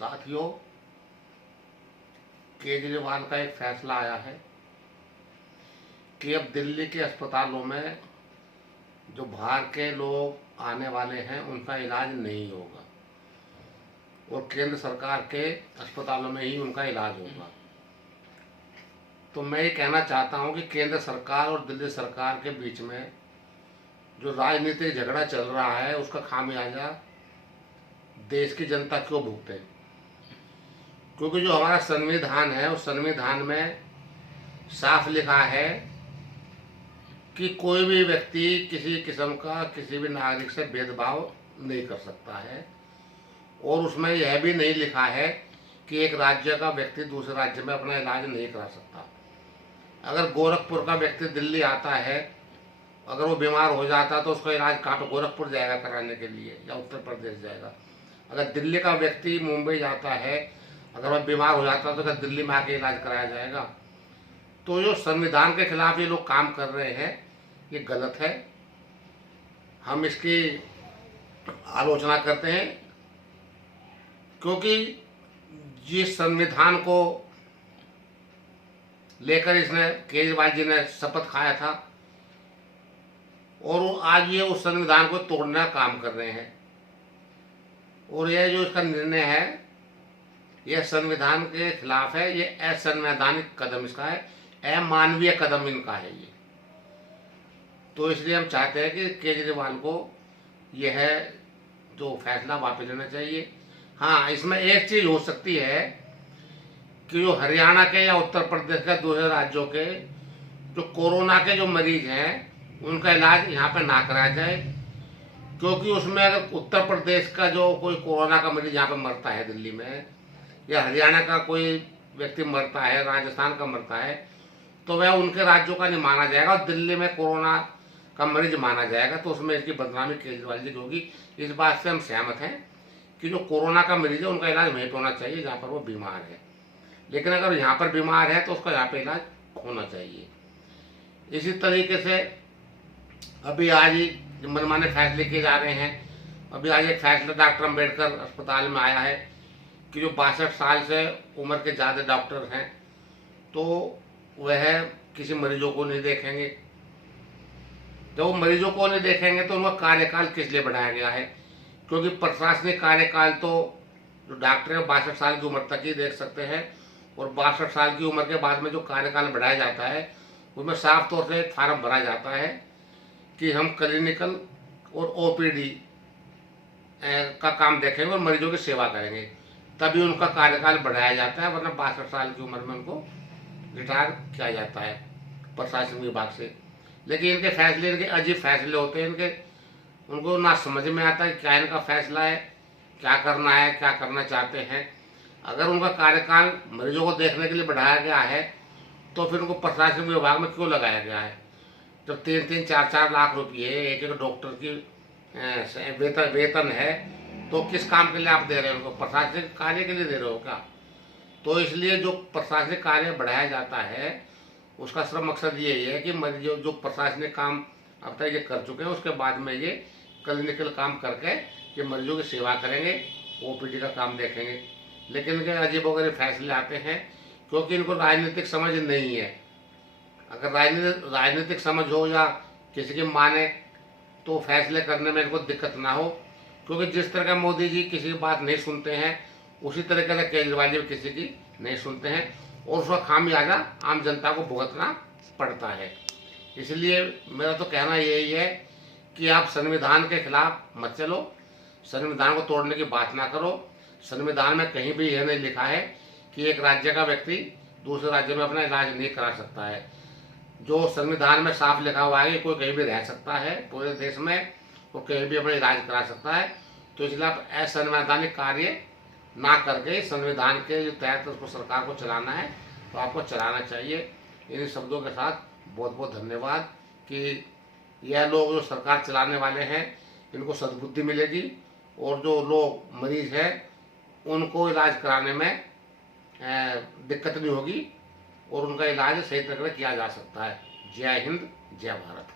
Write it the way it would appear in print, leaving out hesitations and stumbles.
साथियों, केजरीवाल का एक फैसला आया है कि अब दिल्ली के अस्पतालों में जो बाहर के लोग आने वाले हैं उनका इलाज नहीं होगा और केंद्र सरकार के अस्पतालों में ही उनका इलाज होगा। तो मैं ये कहना चाहता हूं कि केंद्र सरकार और दिल्ली सरकार के बीच में जो राजनीतिक झगड़ा चल रहा है उसका खामियाजा देश की जनता क्यों भुगते, क्योंकि जो हमारा संविधान है उस संविधान में साफ लिखा है कि कोई भी व्यक्ति किसी किस्म का किसी भी नागरिक से भेदभाव नहीं कर सकता है। और उसमें यह भी नहीं लिखा है कि एक राज्य का व्यक्ति दूसरे राज्य में अपना इलाज नहीं करा सकता। अगर गोरखपुर का व्यक्ति दिल्ली आता है, अगर वो बीमार हो जाता है तो उसका इलाज कहाँ पे, गोरखपुर जाएगा कराने के लिए या उत्तर प्रदेश जाएगा। अगर दिल्ली का व्यक्ति मुंबई जाता है, अगर वह बीमार हो जाता है तो क्या दिल्ली में आके इलाज कराया जाएगा। तो जो संविधान के खिलाफ ये लोग काम कर रहे हैं ये गलत है। हम इसकी आलोचना करते हैं क्योंकि जिस संविधान को लेकर इसने केजरीवाल जी ने शपथ खाया था और आज ये उस संविधान को तोड़ने का काम कर रहे हैं। और यह जो इसका निर्णय है यह संविधान के खिलाफ है, ये असंवैधानिक कदम इसका है, अमानवीय कदम इनका है ये। तो इसलिए हम चाहते हैं कि केजरीवाल को यह जो फैसला वापस लेना चाहिए। हाँ, इसमें एक चीज हो सकती है कि जो हरियाणा के या उत्तर प्रदेश के दूसरे राज्यों के जो कोरोना के जो मरीज हैं उनका इलाज यहाँ पे ना कराया जाए, क्योंकि उसमें अगर उत्तर प्रदेश का जो कोई कोरोना का मरीज यहाँ पे मरता है दिल्ली में, या हरियाणा का कोई व्यक्ति मरता है, राजस्थान का मरता है, तो वह उनके राज्यों का नहीं माना जाएगा और दिल्ली में कोरोना का मरीज माना जाएगा। तो उसमें इसकी बदनामी केजरीवाल जी की होगी। इस बात से हम सहमत हैं कि जो कोरोना का मरीज है उनका इलाज वहीं पर होना चाहिए जहाँ पर वो बीमार है, लेकिन अगर यहाँ पर बीमार है तो उसका यहाँ पे इलाज होना चाहिए। इसी तरीके से अभी आज ही मनमाने फैसले किए जा रहे हैं। अभी आज एक फैसला डॉक्टर अम्बेडकर अस्पताल में आया है कि जो 62 साल से उम्र के ज़्यादा डॉक्टर हैं तो वह किसी मरीजों को नहीं देखेंगे। जब वो मरीजों को नहीं देखेंगे तो उनका कार्यकाल किस लिए बढ़ाया गया है, क्योंकि प्रशासनिक कार्यकाल तो जो डॉक्टर है 62 साल की उम्र तक ही देख सकते हैं और 62 साल की उम्र के बाद में जो कार्यकाल बढ़ाया जाता है उसमें साफ तौर से एक फार्म भरा जाता है कि हम क्लिनिकल और ओपीडी का काम देखेंगे और मरीजों की सेवा करेंगे, तभी उनका कार्यकाल बढ़ाया जाता है। वरना 62 साल की उम्र में उनको रिटायर किया जाता है प्रशासन विभाग से। लेकिन इनके फैसले इनके अजीब फैसले होते हैं, उनको ना समझ में आता है क्या इनका फैसला है, क्या करना है, क्या करना चाहते हैं। अगर उनका कार्यकाल मरीजों को देखने के लिए बढ़ाया गया है तो फिर उनको प्रशासन विभाग में क्यों लगाया गया है। जब 3-3, 4-4 लाख रुपये एक एक डॉक्टर की वेतन है तो किस काम के लिए आप दे रहे हो उनको, प्रशासनिक कार्य के लिए दे रहे हो क्या। तो इसलिए जो प्रशासनिक कार्य बढ़ाया जाता है उसका सिर्फ मकसद यही है कि मरीजों जो प्रशासनिक काम अब तक ये कर चुके हैं उसके बाद में ये क्लिनिकल काम करके ये मरीजों की सेवा करेंगे, ओपीडी का काम देखेंगे। लेकिन इनके अजीब वगैरह फैसले आते हैं क्योंकि इनको राजनीतिक समझ नहीं है। अगर राजनीतिक समझ हो या किसी की माने तो फैसले करने में इनको दिक्कत ना हो, क्योंकि जिस तरह का मोदी जी किसी की बात नहीं सुनते हैं उसी तरीके से केजरीवाल जी किसी की नहीं सुनते हैं और उसका खामियाजा आम जनता को भुगतना पड़ता है। इसलिए मेरा तो कहना यही है कि आप संविधान के खिलाफ मत चलो, संविधान को तोड़ने की बात ना करो। संविधान में कहीं भी यह नहीं लिखा है कि एक राज्य का व्यक्ति दूसरे राज्य में अपना इलाज नहीं करा सकता है। जो संविधान में साफ लिखा हुआ है कि कोई कहीं भी रह सकता है पूरे देश में, वो कहीं भी अपना इलाज करा सकता है। तो इसलिए आप असंवैधानिक कार्य ना करके संविधान के जो तहत उसको सरकार को चलाना है तो आपको चलाना चाहिए। इन शब्दों के साथ बहुत बहुत धन्यवाद कि यह लोग जो सरकार चलाने वाले हैं इनको सद्बुद्धि मिलेगी और जो लोग मरीज हैं उनको इलाज कराने में दिक्कत नहीं होगी और उनका इलाज सही तरह किया जा सकता है। जय हिंद, जय भारत।